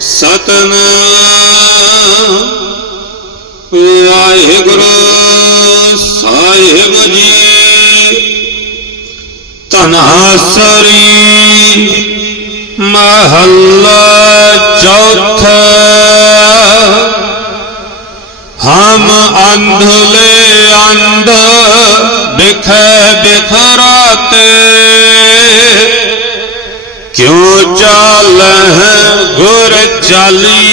ਸਤਨਾਮ। ਵਾਹਿਗੁਰੂ ਸਾਹਿਬ ਜੀ ਤਨਹਾਸਰੀ ਮਹੱਲਾ ਚੌਥਾ। ਹਮ ਅੰਧਲੇ ਅੰਧ ਬਿਖੈ ਬਿਖਰਾਤੇ ਕਿਉ ਚਾਲਹਿ ਗੁਰ ਚਾਲੀ?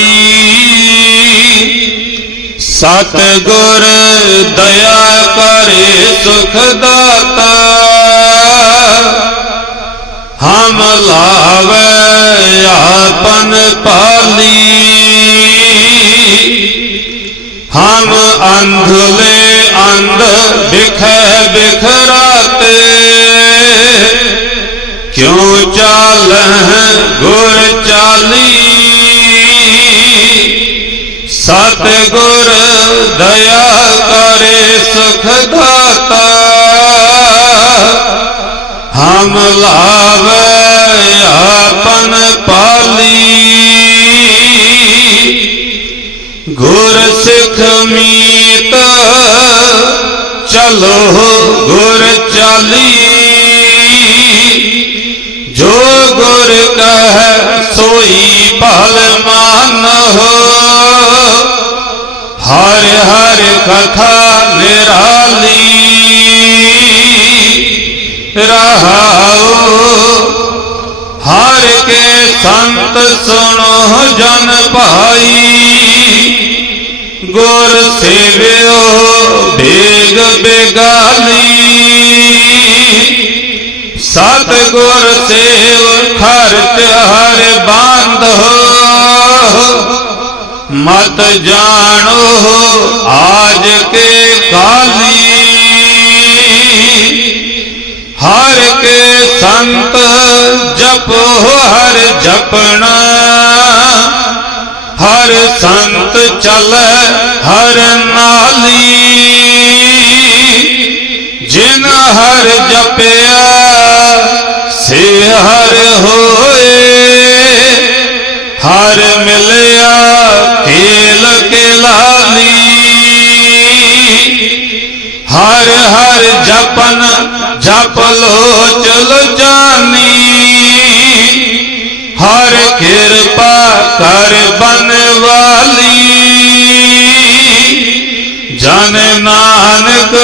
ਸਤ ਗੁਰ ਦਇਆ ਕਰੇ ਸੁਖ ਦਾਤਾ। ਹਮ ਲਾਵੇ ਆਪਨ ਪਾਲੀ। ਹਮ ਅੰਧਲੇ ਅੰਧ ਬਿਖੈ ਬਿਖਰਾਤੇ ਕਿਉ ਚਾਲਹਿ ਗੁਰ ਚਾਲੀ ਸਤ ਗੁਰ ਦਇਆ ਕਰੇ ਸੁਖ ਦਾਤਾ। ਹਮ ਲਾਵੇ ਆਪਨ ਪਾਲੀ, ਗੁਰ ਸਿੱਖ ਮੀਤ ਚਲੋ ਗੁਰ ਚਾਲੀ। ਗੁਰ ਕਹੈ ਸੋਈ ਭਲ ਮਾਨਹੁ ਹਰ ਹਰ ਕਥਾ ਨਿਰਾਲੀ ਰਹਾਉ। ਹਰ ਕੇ ਸੰਤ ਸੁਣੋ ਜਨ ਭਾਈ। ਗੁਰ ਸੇਵਿਓ ਬੇਗ ਬੇਗਾਲੀ। ਸਤ ਗੁਰ ਸੇਵ ਖਰਚ ਹਰ ਬਾਂਧੋ ਮਤ ਜਾਣੋ, ਆਜ ਕੇ ਕਾਲੀ। ਹਰ ਕੇ ਸੰਤ ਜਪੋ, ਹਰ ਜਪਣਾ। ਹਰ ਸੰਤ ਚਲੈ, ਹਰ ਨਾਲੀ। ਜਿਨ ਹਰ ਜਪਿਆ ਸੇ ਹਰ ਹੋਏ, ਹਰ ਮਿਲਿਆ ਖੇਲ ਕੇ ਲਾਲੀ। ਹਰ ਹਰ ਜਪਨ, ਜਪ ਲੋ ਚਲ ਜਾਨੀ ਹਰ ਕਿਰਪਾ ਕਰ ਬਨਵਾਲੀ ਜਨ ਨਾਨਕ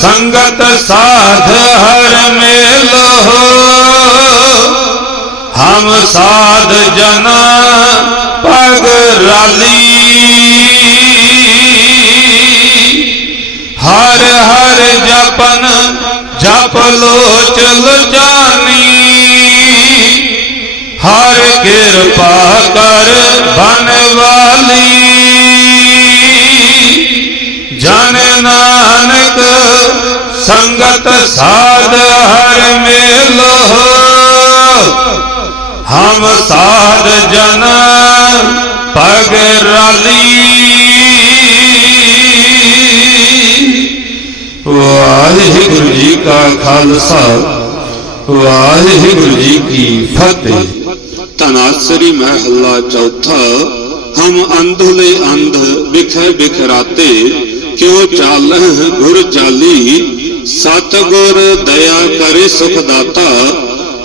ਸੰਗਤ ਸਾਧ ਹਰ ਮੇਲੋ। ਹਮ ਸਾਧ ਜਨ ਪਗ ਰਾਲੀ। ਹਰ ਹਰ ਜਪਨ ਜਪ ਲੋਚਲ ਜਾਨੀ ਹਰ ਕਿਰਪਾ ਕਰ ਬਨਵਾਲੀ ਜਨ ਨਾਨਕ ਸੰਗਤ ਸਾਧ ਹਰ ਸਾਧ ਜਨ ਪਗ ਰਾਲੀ। ਵਾਹਿਗੁਰੂ ਜੀ ਕਾ ਖਾਲਸਾ, ਵਾਹਿਗੁਰੂ ਜੀ ਕੀ ਫਤਿਹ। ਤਨਾਸਰੀ ਮਹੱਲਾ ਚੌਥਾ, ਹਮ ਅੰਧਲੇ ਅੰਧ ਬਿਖੈ ਬਿਖਰਾਤੇ ਕਿਉ ਚਾਲਹਿ ਗੁਰ ਚਾਲੀ ਸਤ ਗੁਰ ਦਇਆ ਕਰੇ ਸੁਖ ਦਾਤਾ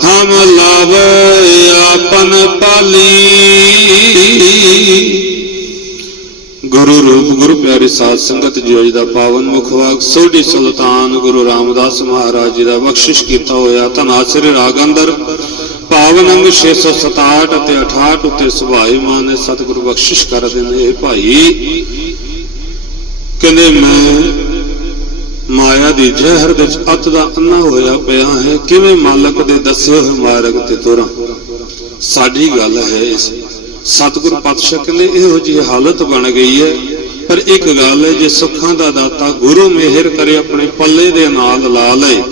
ਹਮ ਲਾਵੇ ਆਪਨ ਪਾਲੀ। ਗੁਰੂ ਰੂਪ, ਗੁਰੂ ਪਿਆਰੀ ਸਾਧ ਸੰਗਤ ਜੀ ਅੱਜ ਦਾ ਪਾਵਨ ਮੁਖਵਾਕ ਸੋਢੀ ਸੁਲਤਾਨ ਗੁਰੂ ਰਾਮਦਾਸ ਮਹਾਰਾਜ ਜੀ ਦਾ ਬਖਸ਼ਿਸ਼ ਕੀਤਾ ਹੋਇਆ ਧਨਾਸਰੀ ਰਾਗ ਅੰਦਰ। ਪਾਵਨ ਅੰਗ 667 ਅਤੇ 68 ਉੱਤੇ ਸੁਭਾਈ ਮਾਨ ਨੇ ਸਤਿਗੁਰੂ ਬਖਸ਼ਿਸ਼ ਕਰ ਦਿੰਦੇ ਭਾਈ। ਕਹਿੰਦੇ, ਮੈਂ ਮਾਇਆ ਦੀ ਜ਼ਹਿਰ ਵਿੱਚ ਅੱਤ ਦਾ ਅੰਨਾ ਹੋਇਆ ਪਿਆ ਹੈ। ਕਿਵੇਂ ਮਾਲਕ ਦੇ ਦੱਸੇ ਹੋਏ ਮਾਰਗ ਤੇ ਤੁਰਾਂ? ਸਾਡੀ ਗੱਲ ਹੈ ਇਸ। ਸਤਿਗੁਰ ਪਾਤਸ਼ਾਹ ਕਹਿੰਦੇ, ਇਹੋ ਜਿਹੀ ਹਾਲਤ ਬਣ ਗਈ ਹੈ। ਪਰ ਇੱਕ ਗੱਲ ਹੈ, ਜੇ ਸੁੱਖਾਂ ਦਾ ਦਾਤਾ ਗੁਰੂ ਮਿਹਰ ਕਰੇ, ਆਪਣੇ ਪੱਲੇ ਦੇ ਨਾਲ ਲਾ ਲਏ,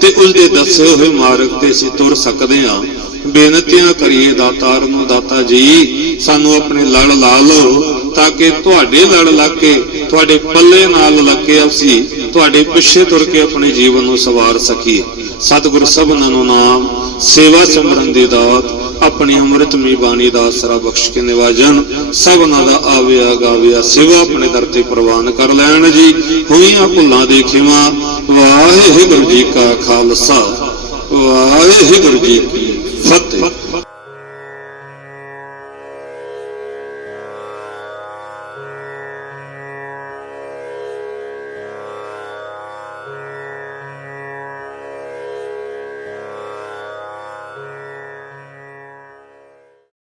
ਤੇ ਉਸ ਦੇ ਦੱਸੇ ਹੋਏ ਮਾਰਗ ਤੇ ਅਸੀਂ ਤੁਰ ਸਕਦੇ ਹਾਂ। ਬੇਨਤੀਆਂ ਕਰੀਏ ਦਾਤਾਰ ਨੂੰ ਦਾਤਾ ਜੀ, ਸਾਨੂੰ ਆਪਣੇ ਲੜ ਲਾ ਲਓ। ਤਾਂ ਕਿ ਤੁਹਾਡੇ ਲੜ ਲੱਗ ਕੇ, ਤੁਹਾਡੇ ਪੱਲੇ ਨਾਲ ਲੱਗ ਕੇ ਅਸੀਂ ਤੁਹਾਡੇ ਪਿੱਛੇ ਤੁਰ ਕੇ ਆਪਣੇ ਜੀਵਨ ਨੂੰ ਸਵਾਰ ਸਕੀਏ। ਸਤਿਗੁਰ ਸਭਨਾਂ ਨੂੰ ਨਾਮ, ਸੇਵਾ ਸਿਮਰਨ ਦੀ ਦਾਤ, ਆਪਣੀ ਅੰਮ੍ਰਿਤਮਈ ਬਾਣੀ ਦਾ ਆਸਰਾ ਬਖਸ਼ ਕੇ ਨਿਵਾਜਣ ਸਭਨਾਂ ਦਾ ਆਵਿਆ ਗਾਵਿਆ ਸੇਵਾ ਆਪਣੇ ਦਰ ਤੇ ਪ੍ਰਵਾਨ ਕਰ ਲੈਣ ਜੀ। ਹੋਈਆਂ ਭੁੱਲਾਂ ਦੇ ਖਿਮਾ ਵਾਹਿਗੁਰੂ ਜੀ ਕਾ ਖਾਲਸਾ, ਵਾਹਿਗੁਰੂ ਜੀ ਕੀ ਫਤਿਹ।